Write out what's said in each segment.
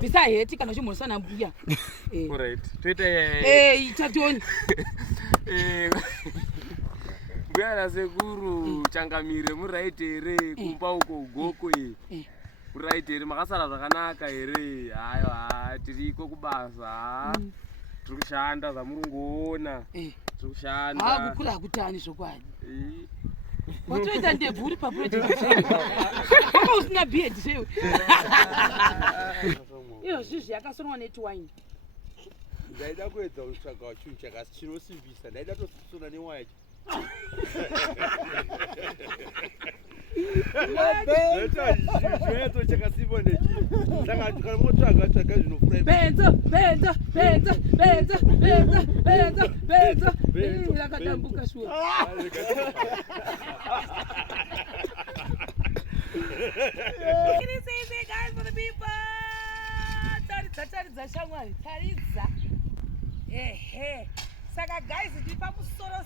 Bisa heti kana chimurisana mbuya. Alright. Twita itatoni. Mbuya Sekuru changamire muraitere kumba uko ugoko muraitere makasara zvakanaka here. Hayo tiriko kubasa. Tiri kushanda zvamurungoona. Tiri kushanda. Kukura hakutani zvokwadi. Watoita ndebvu uri papureti kama usina beard sewe. Iyo zvizi yakasonwa netwine. Ndaida kuedza kutsvaga chinhu chinosimbisa. Ndaida tosona newayacho. Zveto chakasimba nechi. Saka kana motsvaga zvinofura. Benzo. Rakadambuka shuwa. Can you say that, guys, for the people? Taridza shamwari, taridza. Saka guys, tiri pamusoro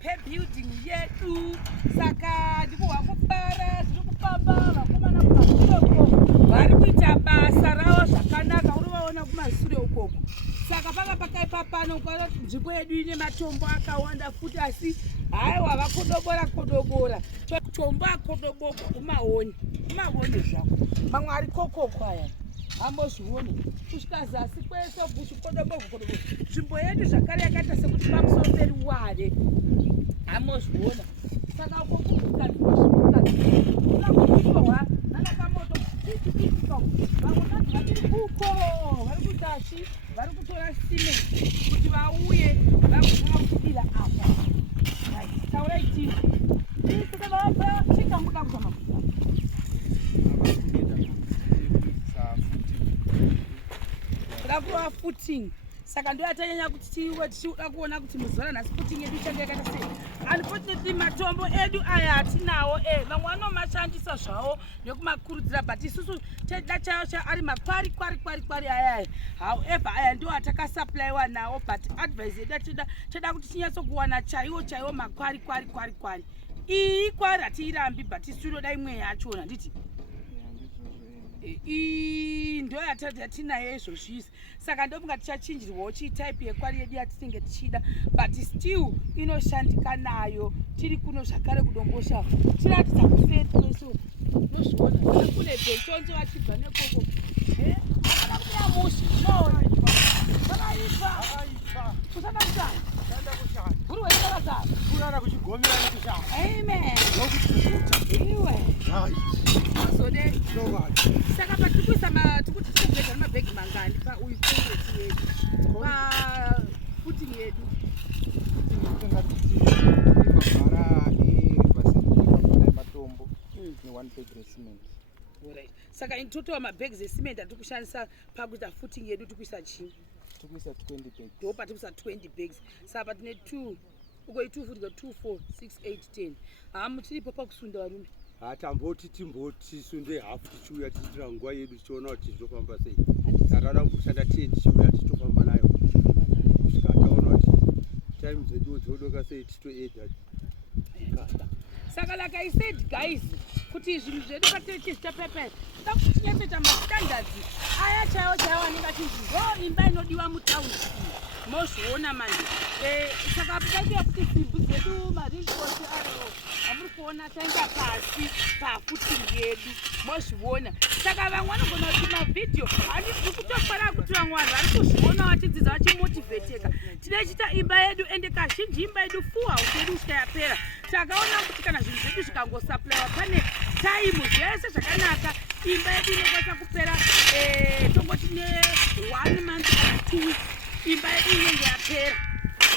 pe-building yedu. Saka ndipo wakubara, zviri kufamba, vakomana kumasoko vari kuita basa ravo zvakanaka, unovaona kumashure ukoko. Saka paka pakaipa pano ukaona kuti nzvimbo yedu ine matombo akawanda futi asi haiwa vakodobora. Tombo akodoboko umaoni zvako. Mamwe ari kokoko aya. Ambozviona kusvika zasi kwese bhushi kodoboko. Nzvimbo yedu zvakare yakaita sekuti pamusoro peruware. Ambozviona. Saka ukoko kukadzwa unakutorwa nanakamoto vamwe vanhu vatiri kuko vari kutashi vari kutora simenti kuti vauye vakudira apa. Taurai chii tisikavapa chikambuka kuzama kuzama rakuva footing. Saka ndo atanyanya kuti tichida kuona kuti muzora nhasi footing yedu changa yakaita sei. Unfortunately matombo edu aya atinawo vamwe vanomashandisa zvavo nekumakurudzira but isusu teda chayo ari makwari ayaya. However aya ndo atakasupplywa nawo but advice yedu toda kuti tinyatsokuwana chaiwo makwari. Iyi kwari hatiirambi but isunoda imwe yachona nditi. Ndo yatinayo izvozvisi. Saka ndofunga tichachinjirwawo chitype yekwari yedu yatinenge tichida but still inoshandika nayo. Tiri kuno zvakare kudombosha tiratidza kuseti kwese nozviona kune bhentonzo vachibva nekoko akakuya mushi unoona vakaipa kusanda kushanda guru weikavazava kurara kuchigomera nekushanda. Amen. Iwe azode saka patiri kuisa tikuti tinogeza nemabhegi mangani pauyu kongreti yedu pafooting yedu mabhara ematombo ne1 bag recement. Saka in total mabhags ecement atiri kushandisa pakuita footing yedu tikuisa chii? Tikuisa 20 bags. Ndo patikuisa 20 bags. Saka patine 2 uko 2 futi 2 4 6 8 10. Mutiripo pakusunda varume. Tamboti timboti sunde hafu tichiuya tichitira nguva yedu tichiona kuti titofamba sei. Takada kushanda 10 tichiuya titofamba nayo. Kusvika taona kuti time dzedu dzodoka sei titoedha. Saka like I said guys, kuti zvinhu zvedu patichiita pepe takuti tinyatsoita mastandards aya chaiwo anenge achinzi imba inodiwa mutaundi mozviona manje. Saka pataikuya kuti simbi dzedu maringosi aro amuri kuona tainga pasi pafooting yedu mozviona. Saka vamwe vanogona kuti mavhidhiyo handisi kutokwana kuti vamwe vanhu vari kuzviona vachidzidza vachimotiveteka. Tinechita imba yedu ende kazhinji imba yedu full house yedu kusvika yapera. Takaona kuti kana zvinhu zvedu zvikangosupplywa pane time zvese zvakanaka imba yedu inokwanisa kupera tongoti ne1 month kana 2 weeks imba yedu inenge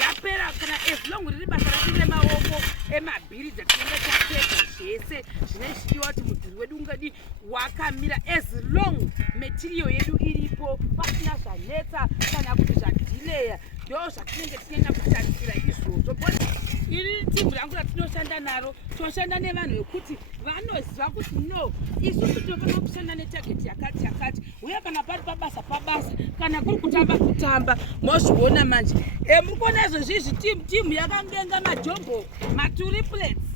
yapera kana as long riri basa redu remaoko emabhiri dzatinenge tapedza zvese zvinochidiwa kuti mudhuri wedu ungadi wakamira as long material yedu iripo pasina zvanetsa kana kuti zvadhileya. Ndo zvatinenge tinyanya kutarisira izvozvo. Iri timu rangu ratinoshanda naro toshanda nevanhu vekuti vanoziva kuti no isusu tinofanira kushanda netageti yakati uye kana pari pabasa kana kuri kutamba mozviona manje muri kuona izvozvizvi timu yakangenga majombo maturiplets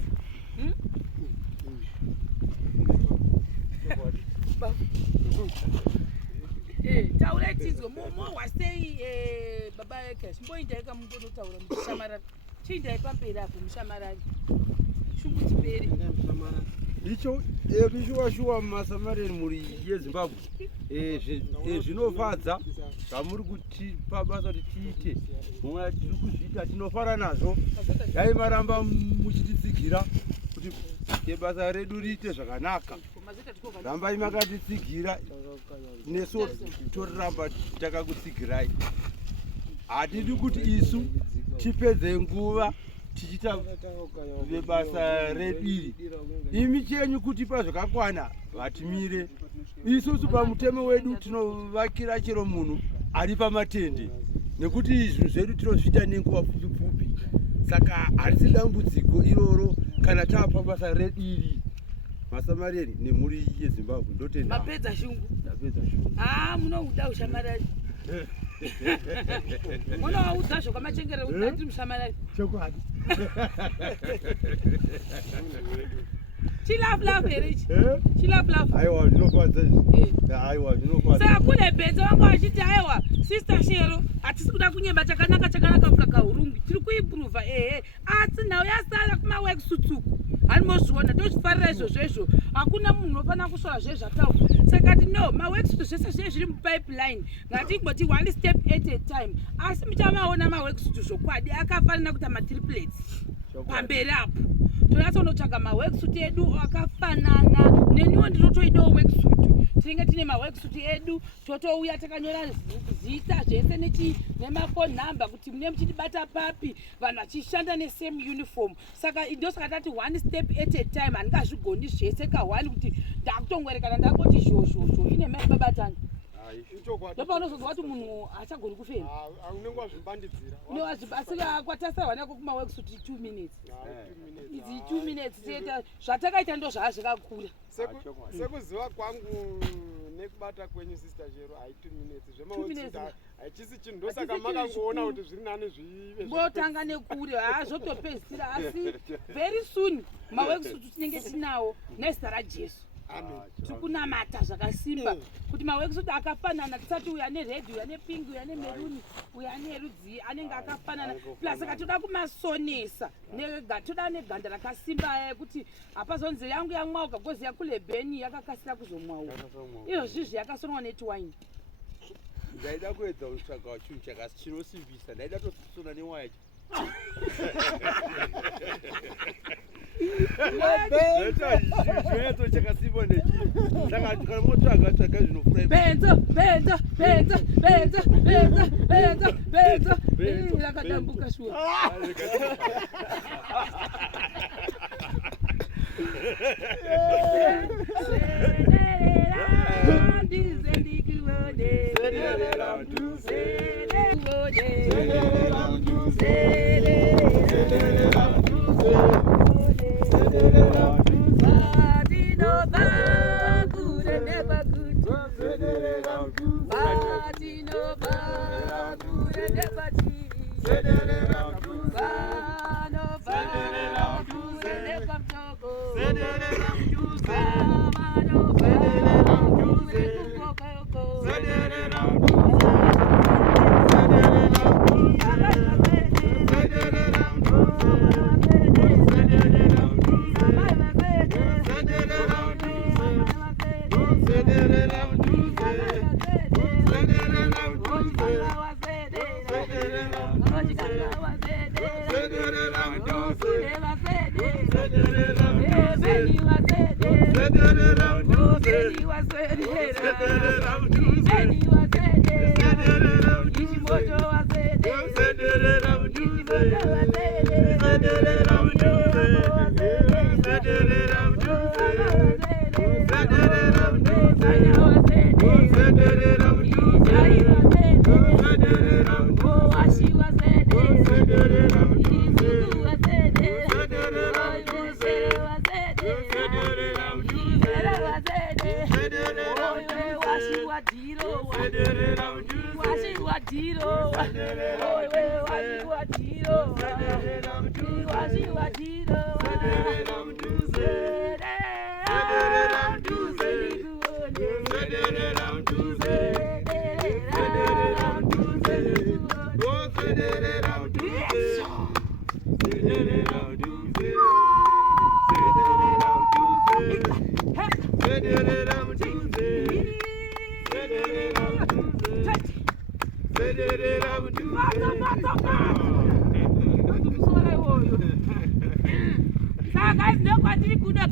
taura tidzwe wasei baba Cash mboindai kamungonotaura muchishamarara chiindai pamberi apo mushamarari shungutiperi icho shuwa mumasamareni muri yezimbabwe zvinofadza zvamuri kutipa basa kuti tiite mumwe tiri kuzviita tinofara nazvo dai maramba muchititsigira kuti basa redu riite zvakanaka rambai makatitsigira nesu toramba takakutsigirai hatidi kuti isu tipedze nguva tichita basa redu iri imi chenyu kutipa zvakakwana vatimire isusu pamutemo wedu tinovakira chero munhu ari pamatende nekuti zvinhu zvedu tinozviita nenguva pfupi saka harisi dambudziko iroro kana tapa basa redu iri masamareni nemhuri yezimbabwe ndotenda mapedza shungu ndapedza shungu munouda ushamarari munoudzazvo kwamachengerero kuti ndiri mushamarari chokwadi chilavulavu here ichi chilavulavu aiwa zvinofadza aiwa zvinofadza saka kune bhenzi vanga vachiti aiwa sister Shero hatisi kuda kunyemba chakanaka kakahurungu tiri kuimprova asi nhau yasara kumaworksutsuku hanimozviona ndozvifarira izvozvo hakuna munhu unofanira kusvara zvezvataurwa saka ti no maworksutu zvese zvinenge zviri mupipeline ngatingoti one step at a time asi muchamaona maworksutu zvokwadi akafanana kuita matriplets pamberi apo tonatsonotsvaga maworksuit edu akafanana neniwo ndinotoidawo worksuit tinenge tine maworksuit edu totouya takanyora zita zvese nemafone number kuti mune muchitibata papi vanhu vachishanda nesame uniform saka ndosaka tati one step at a time handingazvigoni zvese kahwani kuti ndakutongwerekana ndakoti zhozhozho ine mai babatani ndopaunozozwa kuti munhu haachagoni kufema unenge wazvimbandidzira asika kwatasirwa nako kumaworksuit 2 minutes idzi 2 minutes tieta zvatakaita ndo zvaa zvakakura sekuziva kwangu nekubata kwenyu sister Shero hai 2 minutes zvemaworksuit hachisi chinhu ndosaka makangoona kuti zviri nani zvive mbotanga nekure zvotopedzisira asi very soon maworksuit tinenge tinawo nezita rajesu tiri kunamata zvakasimba kuti maworksuit akafanana tisati uya neredhi uya nepingi uya nemeruni uya nerudzi anenge akafanana plus saka toda kumasonesa toda neganda rakasimba kuti hapazonzi yangu yamwauka gozi yakule bheni yakakasira kuzomwauka izvozvizvi yakasonwa netwaini ndaida kuedza kutsvaga chinhu chinosimbisa ndaida tosona newayacho zvinyato chakasimba nechii saka kana motsvaga tsvaga benzo rakadambuka shua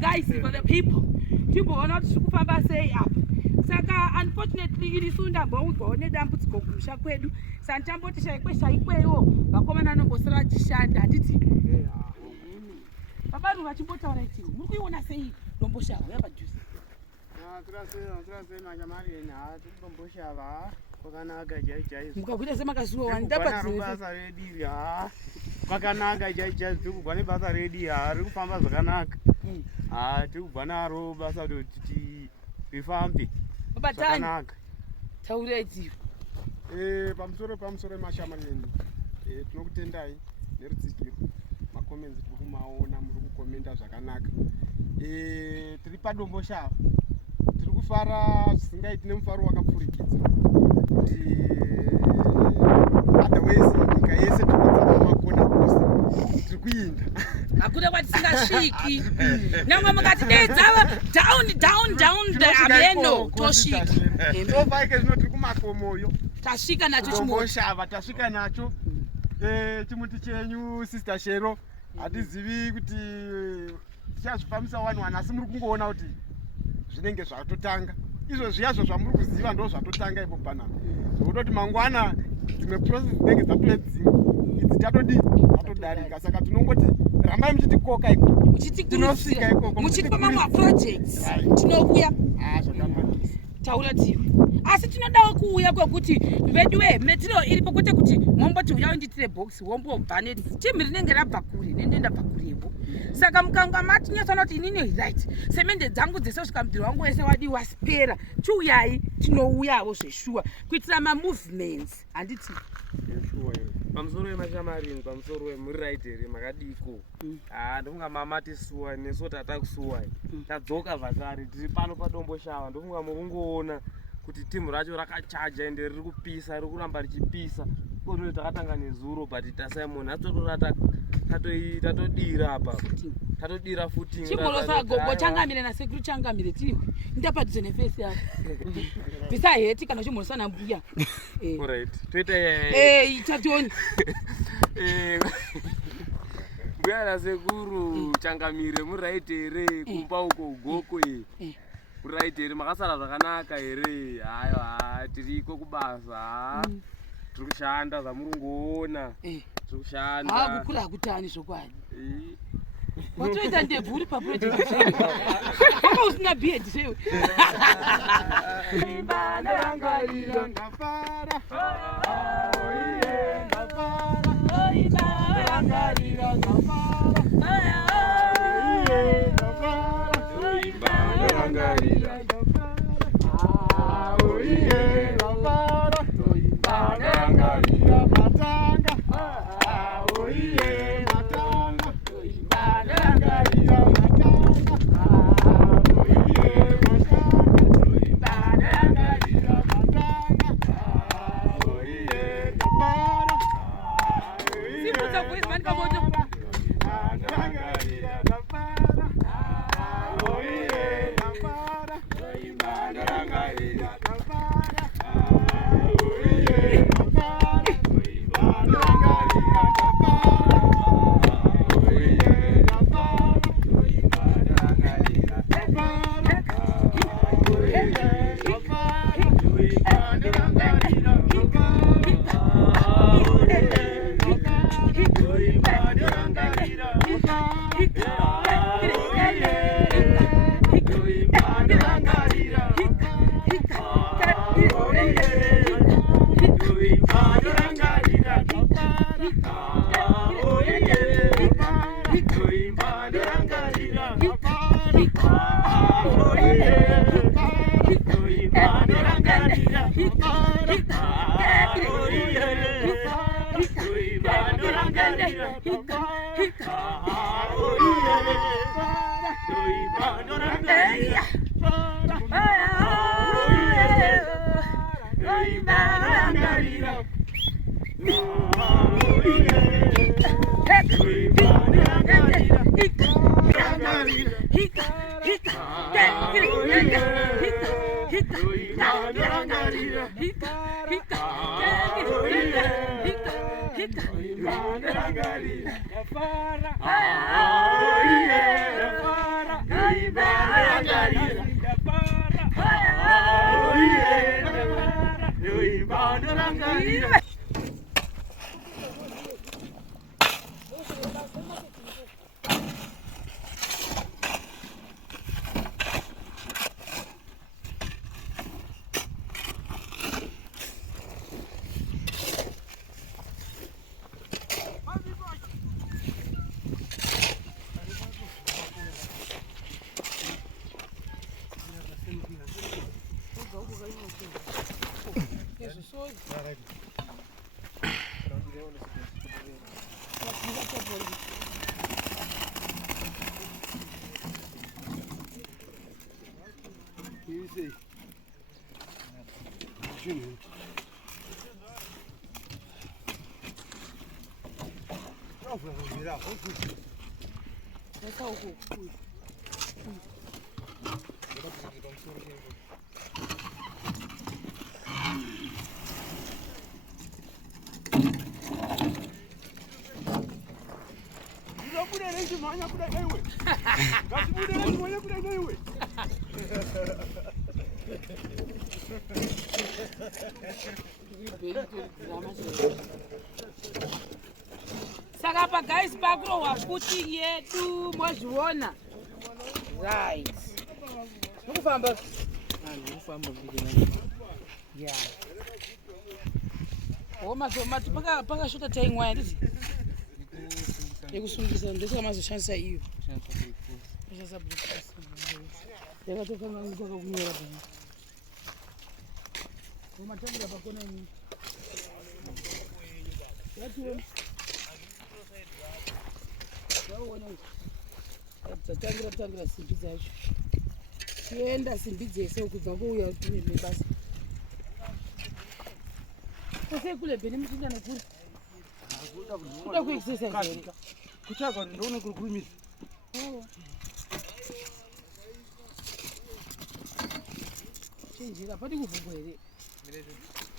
Guys, for the people are not kufamba say up. Saka unfortunately ilisunda mbongo nedambudziko kumusha kwedu santamboti shayikwesha ikweyo vakomana nombosara chishanda handiti babaru vachimbotaura iti muri kuiona sei domboshava yapadhuze domboshava kwakanaka jaijaizi mukakuita semakazuwa basa redi kwakanaka jaijaizi tiri kubva nebasa redi riri kufamba zvakanaka tiri kubva naro basa kuti rifambe babatani taureti pamusoro emashama enyu tinokutendai nerutsigiro makomenzi tiri kumaona muri kukomenda zvakanaka tiri padomboshava tiri kufara zvisingaiti nemufaro wakapfurikidza kuti otherwise nyika yese tikudzama makona ose tiri kuinda akuda kwatisingasviki namwe mukati dedzava down ameno tosvika sofaike zvino tiri kumakomoyo tasvika nacho chimboshava tasvika nacho chimuti chenyu sister Shero hatizivi kuti tichazvifambisa 1 asi muri kungoona kuti zvinenge zvatotanga izvo zviyazvo zvamuri kuziva ndo zvatotanga ipo panapa zvokutoti mangwana dzimwe process dzinenge dzatove dzimwe idzi tatodarika saka tinongoti rambai muchitikoka iko tinosvika ikoko muchitipa mamwe projects tinouya zvakanakisa taura tiwe asi tinodawo kuuya kwekuti veduwe metiro iripo kwete kuti momboti uya unditire box wombobva timu rinenge rabva kure nende ndabva kurepo saka mukanga matinyosana kuti inini right semende dzangu dzese svika mudhiri wangu wese wadiwa spera chiuyai tinouyawo zveshuwa kuitira mamovements handiti pamusoro wemashamarini pamusoro wemuri right here makadiko ndofunga mama tisuwa neso tatakusuwa tadzoka vhakare tiri pano padomboshava ndofunga mukungoona kuti timu racho rakachaja ende riri kupisa riri kuramba richipisa kono takatanga nezuro but tasimon atotora tatodira apa tatodira footing chimorosa gogo changamire nasekuru changamire tiwe ndapadze nefesi yako bisa heti kana chimorosa nambuya alright toita tatoni mbuya nasekuru changamire muri right here kumba uko ugoko right here makasara zvakanaka here hayo tiriko kubasa tiri kushanda zvamuri kungoona tiri kushanda kukura hakutani zvokwadi watoita ndebvu uri paproject kama usina beard sewe Saka pa guys pakurohwa futi yedu mwazviona. Right. Nokufamba. Nokufamba vile. Yeah. Mati pakashota taimwa ndizvi. Yekusungisa ndese kamazoshandisa iyo. Shandisa breakfast. Yakatoka ngikutoka kunyora bani. Umatambira pakona ini. Yatuona. Waona. Tatangira simbi dzacho. Tienda simbi dzese kubva kuuya kune basa. Kose kule beni mutinda nekuri. Kuda ku exercise here. Kuchaka ndona kuri kurumisa. Chinjira pati kuvhugwa here.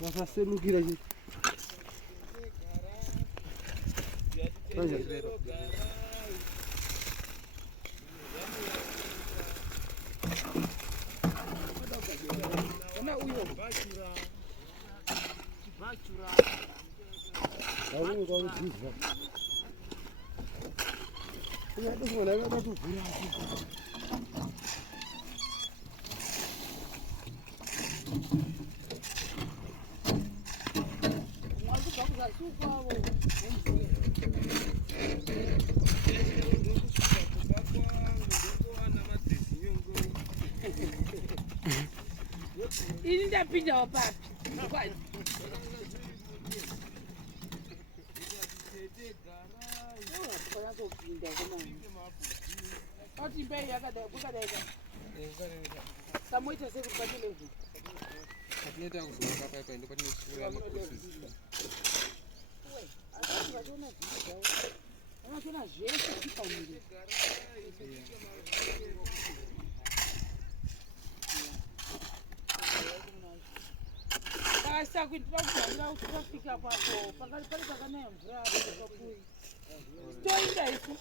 Wasasemukira chi. Ona uyo. Awu kwa kudziva. Ndikufuna yakatuvhura. Ini ndapinda wapapi? Kwani? Oti mbei yakadai kukadaika. Samoita seku patile hivi. Patinoita kuzonga paipa ndo patinosura makosi. Wewe, asi wachona zvizvo. Unachona zveshe chipamire. Basa kuitira kuti kusvika papo pakati pakanaya mvura pakui. Stoinda isu.